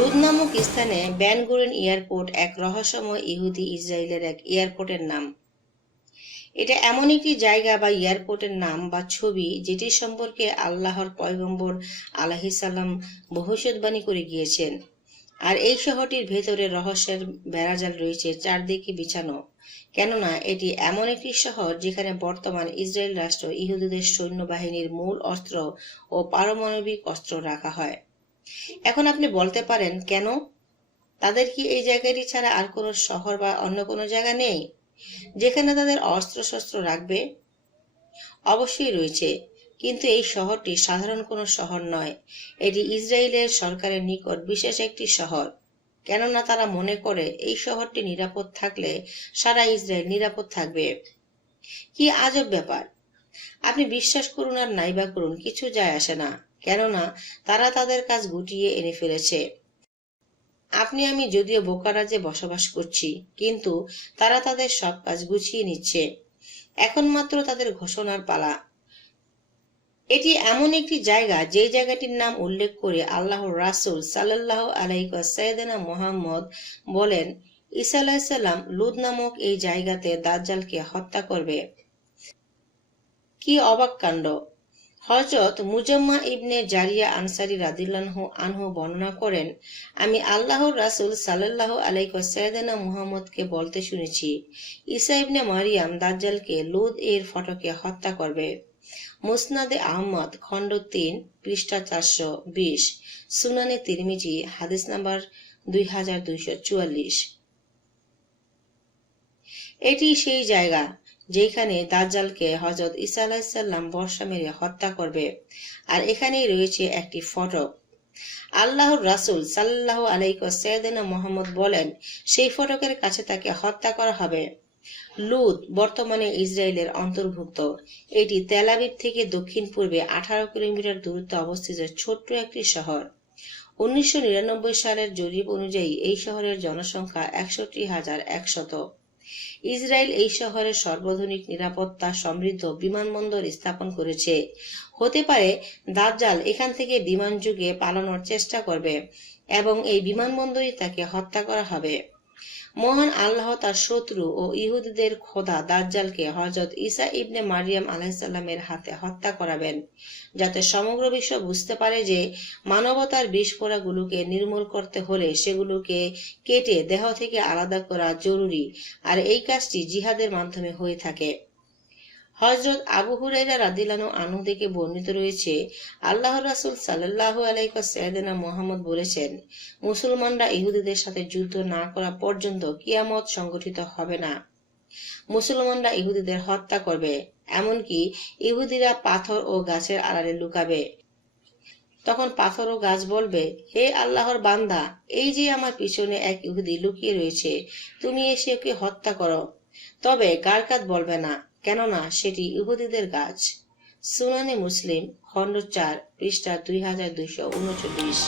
Lud নামক স্থানে ব্যানগুরেন airport এক রহস্যময় ইহুদি ইসরায়েলের এক এয়ারপোর্টের নাম। এটা এমন একটি জায়গা বা এয়ারপোর্টের নাম বা ছবি যেটি সম্পর্কে আল্লাহর পয়গম্বর আলাহিসাল্লাম ভবিষ্যৎবাণী করে গিয়েছেন। আর এই শহরটির ভেতরে রহস্যের বেড়াজাল রয়েছে চারদিকে বিছানো। কেননা এটি এমন একটি শহর যেখানে বর্তমান ইসরায়েল রাষ্ট্র ইহুদিদের সৈন্যবাহিনীর মূল অস্ত্র ও পারমাণবিক অস্ত্র রাখা হয়। এখন আপনি বলতে পারেন, কেন? তাদের কি এই জায়গাটি ছাড়া আর কোনো শহর বা অন্য কোনো জায়গা নেই? যেখানে তাদের অস্ত্রশস্ত্র রাখবে? অবশ্যই রয়েছে, কিন্তু এই শহরটি সাধারণ কোনো শহর নয়। এটি ইসরায়েলের সরকারের নিকট বিশেষ একটি শহর। কেননা তারা মনে করে এই শহরটি নিরাপদ থাকলে সারা ইসরায়েল নিরাপদ থাকবে। কি আজব ব্যাপার! আপনি বিশ্বাস করুন আর নাইবা করুন, কিছু যায় আসে না। কেননা তারা তাদের কাজ গুটিয়ে এনে ফেলেছে। আপনি আমি যদিও বোকারাজে বসবাস করছি, কিন্তু তারা তাদের সব কাজ গুছিয়ে নিচ্ছে। এখন মাত্র তাদের ঘোষণার পালা। এটি এমন একটি জায়গা, যে জায়গাটির নাম উল্লেখ করে আল্লাহর রাসূল আলাইহি ওয়াসাল্লাম মোহাম্মদ বলেন, ঈসা আলাইসাল্লাম লুদ নামক এই জায়গাতে দাজ্জালকে হত্যা করবে। কি অবাক কাণ্ড। হজরত মুজাম্মা ইবনে জারিয়া আনসারি রাদিল্লাহু আনহু বর্ণনা করেন, আমি আল্লাহর রাসূল সাল্লাল্লাহু আলাইহি ওয়াসাল্লাম মুহাম্মদকে বলতে শুনেছি, ঈসা ইবনে মারিয়াম দাজ্জালকে লুদ এর ফটকে হত্যা করবে। মুসনাদে আহমদ, খণ্ড তিন, পৃষ্ঠা চারশো বিশ, সুনানে তিরমিজি, হাদিস নাম্বার দুই হাজার দুইশো চুয়াল্লিশ। এটি সেই জায়গা। যেখানে দাজ্জালকে হজরত ঈসা আলাহিসাল্লাম বর্ষা মেরে হত্যা করবে। আর এখানেই রয়েছে একটি ফটক। আল্লাহর রাসূল সাল্লাহ আলাইকুসাইদিনা মোহাম্মদ বলেন, সেই ফটকের কাছে তাকে হত্যা করা হবে। লুদ বর্তমানে ইসরায়েলের অন্তর্ভুক্ত। এটি তেলাবিব থেকে দক্ষিণ পূর্বে আঠারো কিলোমিটার দূরত্বে অবস্থিত ছোট্ট একটি শহর। উনিশশো নিরানব্বই সালের জরিপ অনুযায়ী এই শহরের জনসংখ্যা একষট্টি হাজার একশত। ইসরায়েল এই শহরে সর্বাধুনিক নিরাপত্তা সমৃদ্ধ বিমানবন্দর স্থাপন করেছে। হতে পারে দাজ্জাল এখান থেকে বিমান যুগে পালানোর চেষ্টা করবে এবং এই বিমানবন্দরই তাকে হত্যা করা হবে। মহান আল্লাহ তার শত্রু ও ইহুদিদের খোদা দাজ্জালকে হজরত ইসা ইবনে মারিয়াম আলাহিসাল্লামের হাতে হত্যা করাবেন, যাতে সমগ্র বিশ্ব বুঝতে পারে যে মানবতার বিস্ফোরাগুলোকে নির্মূল করতে হলে সেগুলোকে কেটে দেহ থেকে আলাদা করা জরুরি। আর এই কাজটি জিহাদের মাধ্যমে হয়ে থাকে। হজরত আবু হুরাইরা রাদিলানো আনু থেকে বর্ণিত রয়েছে, আল্লাহ রাসুল সাল্লাহ আলাইকানা মোহাম্মদ বলেছেন, মুসলমানরা ইহুদিদের সাথে যুদ্ধ না করা পর্যন্ত কিয়ামত সংগঠিত হবে না। মুসলমানরা ইহুদিদের হত্যা করবে, এমনকি ইহুদিরা পাথর ও গাছের আড়ালে লুকাবে। তখন পাথর ও গাছ বলবে, হে আল্লাহর বান্দা, এই যে আমার পিছনে এক ইহুদি লুকিয়ে রয়েছে, তুমি এসে ওকে হত্যা করো। তবে গারকাত বলবে না? কেননা সেটি ইহুদিদের গাছ। সুনানি মুসলিম খণ্ড চার পৃষ্ঠা দুই হাজার দুইশো উনচল্লিশ।